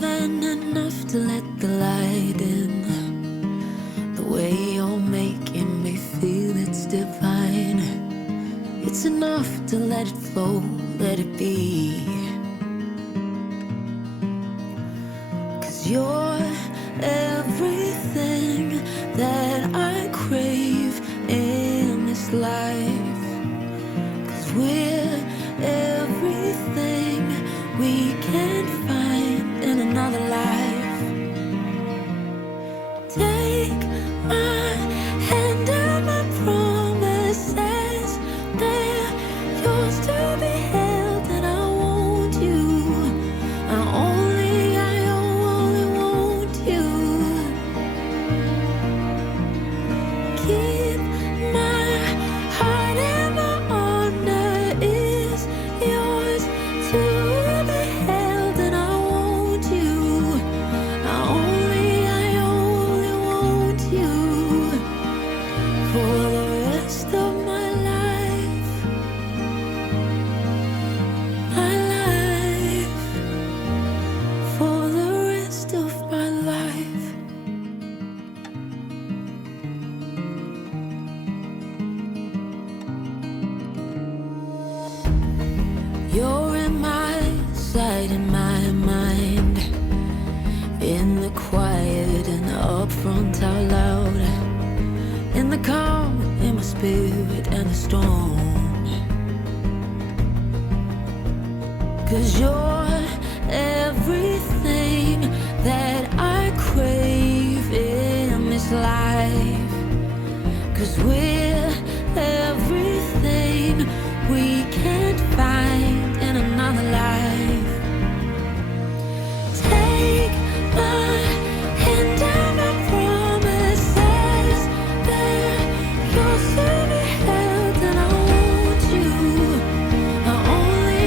than enough to let the light in. The way you're making me feel, it's divine. It's enough to let it flow, let it be. 'Cause you're everything that I crave in this life. 'Cause we're everything we can't find in another life. Take my hand and my promises, they're yours to be held, and I want you. I only want you. Keep my heart and my honor is yours to be held, and I want you. I only want you for the rest of my life. My life, for the rest of my life. You're in my sight, in my mind, in the quiet and up front out loud, in the calm, in my spirit and the storm. 'Cause you're everything that I crave in this life. 'Cause we're everything we can't find in another life. Take my hand and my promises, they're yours to be held, and I want you. I only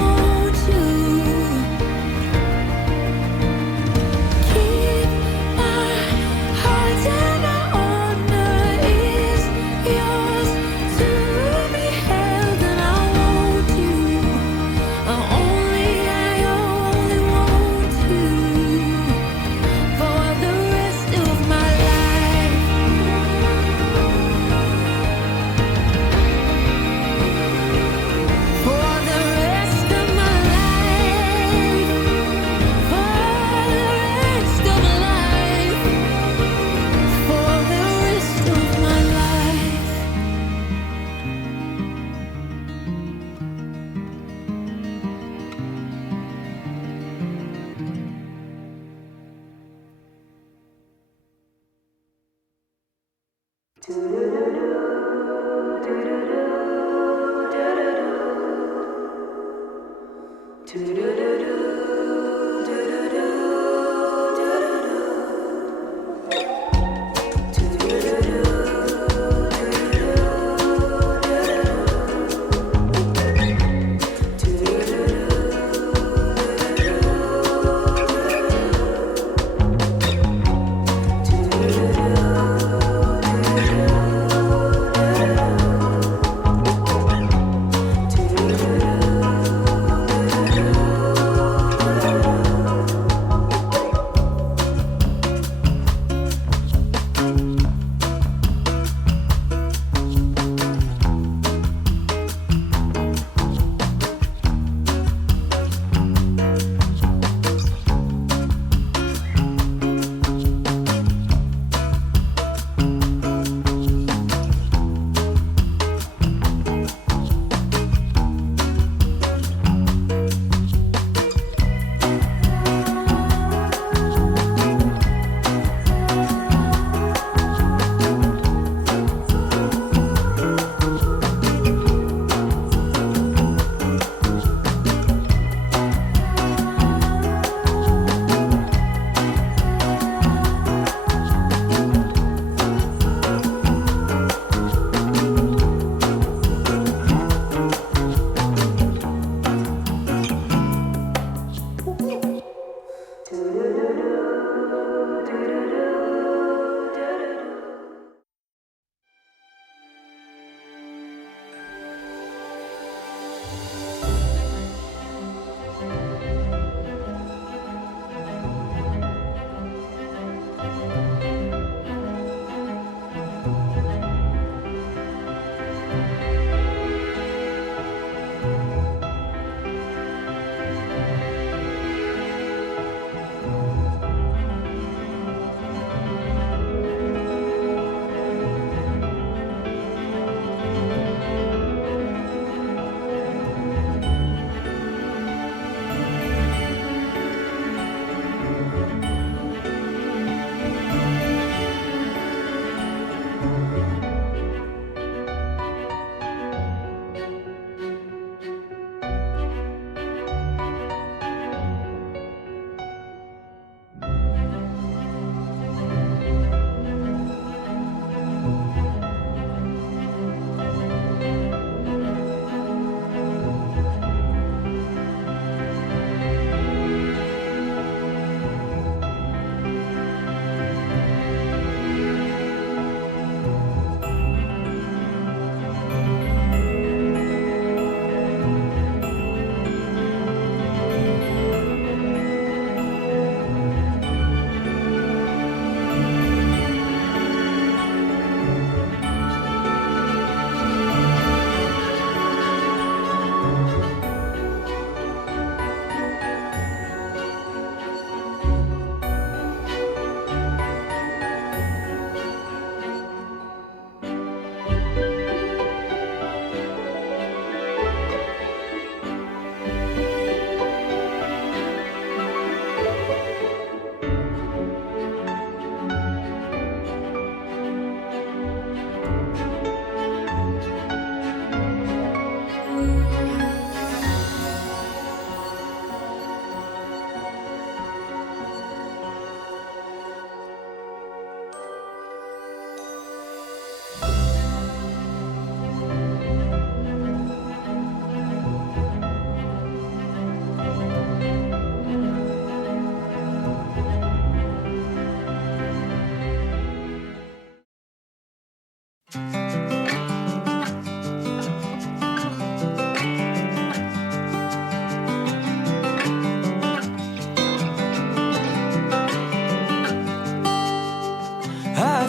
want you. Keep my heart and my honor is yours to be held, and I want you. I only want you for the rest of my life. For the rest of my life. For the rest of my life. For the rest of my life.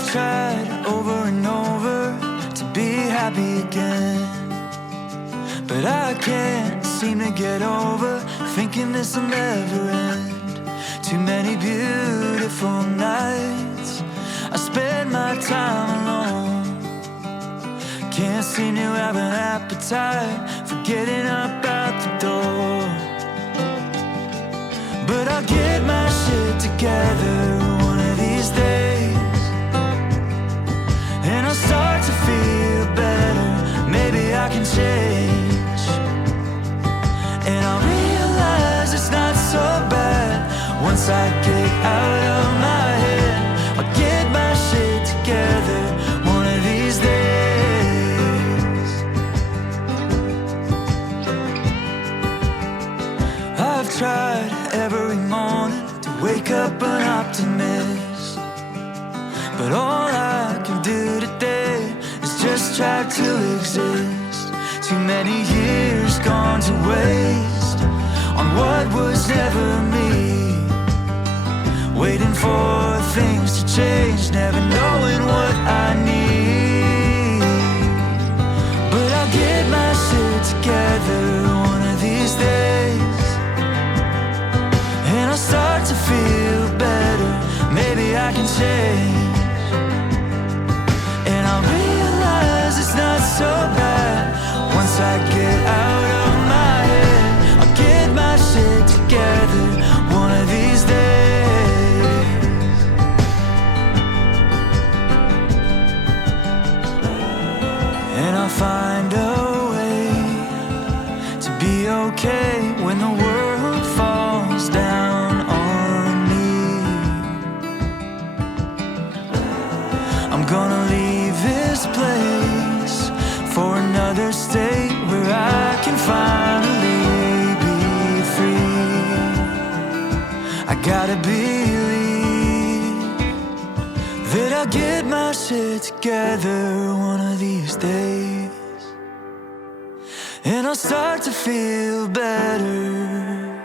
tried over and over to be happy again, but I can't seem to get over thinking this'll never end. Too many beautiful nights I spend my time alone. Can't seem to have an appetite for getting up out the door, but I'll get my shit together one of these days, and I'll start to feel better. Maybe I can change, and I'll realize it's not so bad once I get out of my head. I'll get my shit together one of these days. I've tried every morning to wake up an optimist, but all I can do today is just try to exist. Too many years gone to waste on what was never me, waiting for things to change, never knowing what I need. But I'll get my shit together one of these days, and I'll start to feel better. Maybe I can change, and I'll realize it's not so bad once I get out of my head. I'll get my shit together one of these days, and I'll find a way to be okay when the world falls down on me. I'm gonna leave this place for another state where I can finally be free. I gotta believe that I'll get my shit together one of these days, and I'll start to feel better.